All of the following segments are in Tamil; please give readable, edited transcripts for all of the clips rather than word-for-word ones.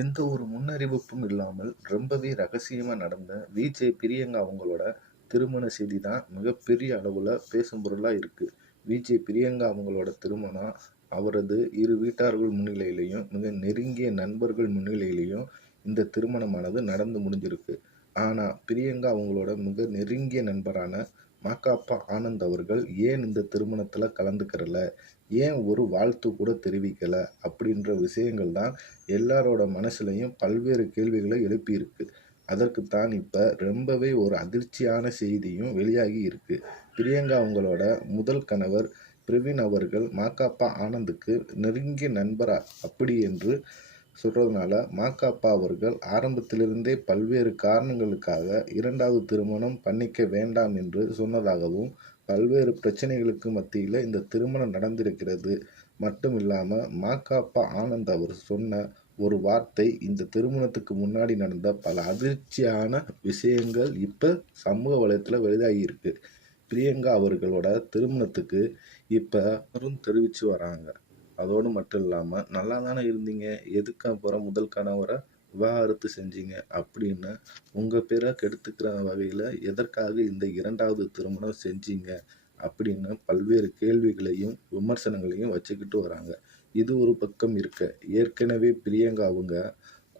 எந்த ஒரு முன்னறிவிப்பும் இல்லாமல் ரொம்பவே ரகசியமா நடந்த விஜய் பிரியங்கா அவங்களோட திருமண செய்தி தான் மிகப்பெரிய அளவுல பேசும் பொருளா இருக்கு. விஜய் பிரியங்கா அவங்களோட திருமணம் அவரது இரு வீட்டார்கள் முன்னிலையிலையும் மிக நெருங்கிய நண்பர்கள் முன்னிலையிலையும் இந்த திருமணமானது நடந்து முடிஞ்சிருக்கு. ஆனா பிரியங்கா அவங்களோட மிக நெருங்கிய நண்பரான மாகாப்பா ஆனந்த் அவர்கள் ஏன் இந்த திருமணத்துல கலந்துக்கிறல, ஏன் ஒரு வாழ்த்து கூட தெரிவிக்கல அப்படின்ற விஷயங்கள் தான் எல்லாரோட மனசுலையும் பல்வேறு கேள்விகளை எழுப்பியிருக்கு. அதற்குத்தான் இப்ப ரொம்பவே ஒரு அதிர்ச்சியான செய்தியும் வெளியாகி இருக்கு. பிரியங்கா அவங்களோட முதல் கணவர் பிரவீன் அவர்கள் மாகாப்பா ஆனந்துக்கு நெருங்கிய நண்பரா அப்படி என்று சொல்றதுனால மாகாப்பா அவர்கள் ஆரம்பத்திலிருந்தே பல்வேறு காரணங்களுக்காக இரண்டாவது திருமணம் பண்ணிக்க வேண்டாம் என்று சொன்னதாகவும், பல்வேறு பிரச்சனைகளுக்கு மத்தியில இந்த திருமணம் நடந்திருக்கிறது மட்டும் இல்லாம மாகாப்பா ஆனந்த் அவர் சொன்ன ஒரு வார்த்தை இந்த திருமணத்துக்கு முன்னாடி நடந்த பல அதிர்ச்சியான விஷயங்கள் இப்ப சமூக வலைத்தளத்துல வெளியாகி இருக்கு. பிரியங்கா அவர்களோட திருமணத்துக்கு இப்ப தெரிவிச்சு வராங்க. அதோடு மட்டும் இல்லாம நல்லா தானே இருந்தீங்க, எதுக்கு அப்புறம் முதல் கணவரை விவாகரத்து செஞ்சீங்க அப்படின்னு உங்க பேரை கெடுத்துக்கிற வகையில எதற்காக இந்த இரண்டாவது திருமணம் செஞ்சீங்க அப்படின்னு பல்வேறு கேள்விகளையும் விமர்சனங்களையும் வச்சுக்கிட்டு வராங்க. இது ஒரு பக்கம் இருக்க, ஏற்கனவே பிரியங்கா அவங்க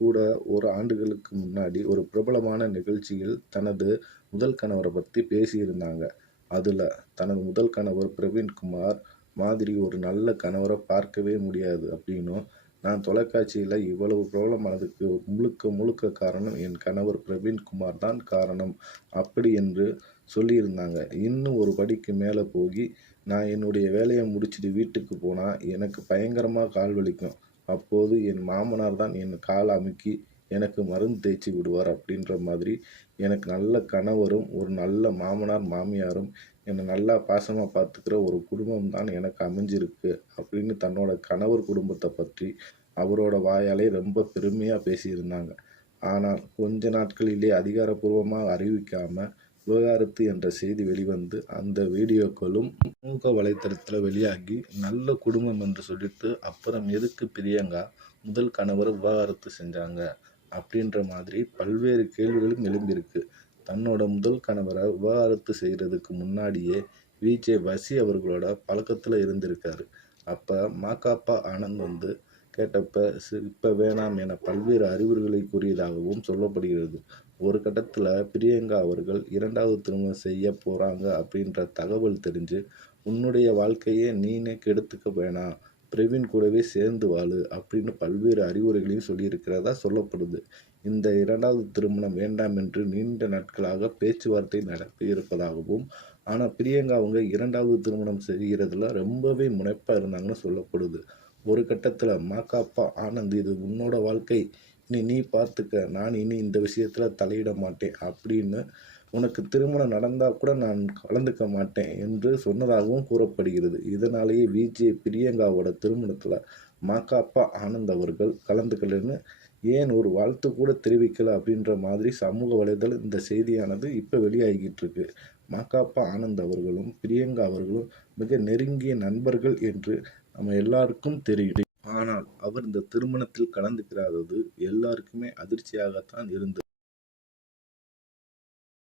கூட ஒரு ஆண்டுகளுக்கு முன்னாடி ஒரு பிரபலமான நிகழ்ச்சியில் தனது முதல் கணவரை பற்றி பேசியிருந்தாங்க. அதுல தனது முதல் கணவர் பிரவீன்குமார் மாதிரி ஒரு நல்ல கணவரை பார்க்கவே முடியாது அப்படின்னும், நான் தொலைக்காட்சியில் இவ்வளவு பிரபலமானதுக்கு முழுக்க முழுக்க காரணம் என் கணவர் பிரவீன்குமார் தான் காரணம் அப்படி என்று சொல்லியிருந்தாங்க. இன்னும் ஒரு படிக்கு மேலே போய், நான் என்னுடைய வேலையை முடிச்சுட்டு வீட்டுக்கு போனால் எனக்கு பயங்கரமாக கால் வலிக்கும். அப்போது என் மாமனார் தான் என் கால் அமுக்கி எனக்கு மருந்து தேய்ச்சி விடுவார் அப்படின்ற மாதிரி, எனக்கு நல்ல கணவரும் ஒரு நல்ல மாமனார் மாமியாரும் என்னை நல்லா பாசமாக பார்த்துக்கிற ஒரு குடும்பம் தான் எனக்கு அமைஞ்சிருக்கு அப்படின்னு தன்னோட கணவர் குடும்பத்தை பற்றி அவரோட வாயாலே ரொம்ப பெருமையாக பேசியிருந்தாங்க. ஆனால் கொஞ்ச நாட்களிலே அதிகாரப்பூர்வமாக அறிவிக்காம விவகாரத்து என்ற செய்தி வெளிவந்து அந்த வீடியோக்களும் சமூக வலைத்தளத்தில் வெளியாகி நல்ல குடும்பம் என்று சொல்லிட்டு அப்புறம் எதுக்கு பிரியங்கா முதல் கணவரை விவாகரத்து செஞ்சாங்க அப்படின்ற மாதிரி பல்வேறு கேள்விகளும் எழும்பியிருக்கு. தன்னோட முதல் கணவரை விவாகரத்து செய்கிறதுக்கு முன்னாடியே விஜய் வசி அவர்களோட பழக்கத்தில் இருந்திருக்காரு. அப்போ மாகாப்பா ஆனந்த் வந்து கேட்டப்ப இப்போ வேணாம் என பல்வேறு அறிவுரைகளை கூறியதாகவும் சொல்லப்படுகிறது. ஒரு கட்டத்தில் பிரியங்கா அவர்கள் இரண்டாவது திருமணம் செய்ய போகிறாங்க அப்படின்ற தகவல் தெரிஞ்சு, உன்னுடைய வாழ்க்கையை நீனே கெடுத்துக்க வேணாம், பிரவீன் கூடவே சேர்ந்து வாழு அப்படின்னு பல்வேறு அறிவுரைகளையும் சொல்லியிருக்கிறதா சொல்லப்படுது. இந்த இரண்டாவது திருமணம் வேண்டாம் என்று நீண்ட நாட்களாக பேச்சுவார்த்தை நடத்தி இருப்பதாகவும், ஆனால் பிரியங்கா அவங்க இரண்டாவது திருமணம் செய்கிறதுல ரொம்பவே முனைப்பாக இருந்தாங்கன்னு சொல்லப்படுது. ஒரு கட்டத்தில் மாகாப்பா ஆனந்த், இது உன்னோட வாழ்க்கை, இனி நீ பார்த்துக்க, நான் இனி இந்த விஷயத்தில் தலையிட மாட்டேன் அப்படின்னு, உனக்கு திருமணம் நடந்தால் கூட நான் கலந்துக்க மாட்டேன் என்று சொன்னதாகவும் கூறப்படுகிறது. இதனாலேயே விஜய் பிரியங்காவோட திருமணத்தில் மாகாப்பா ஆனந்த் அவர்கள் கலந்துக்கலன்னு, ஏன் ஒரு வாழ்த்து கூட தெரிவிக்கல அப்படின்ற மாதிரி சமூக வலைதளம் இந்த செய்தியானது இப்போ வெளியாகிட்டு இருக்கு. மாகாப்பா ஆனந்த் அவர்களும் பிரியங்கா அவர்களும் மிக நெருங்கிய நண்பர்கள் என்று நம்ம எல்லாருக்கும் தெரியும். ஆனால் அவர் இந்த திருமணத்தில் கலந்துக்கிறாதது எல்லாருக்குமே அதிர்ச்சியாகத்தான் இருந்தது.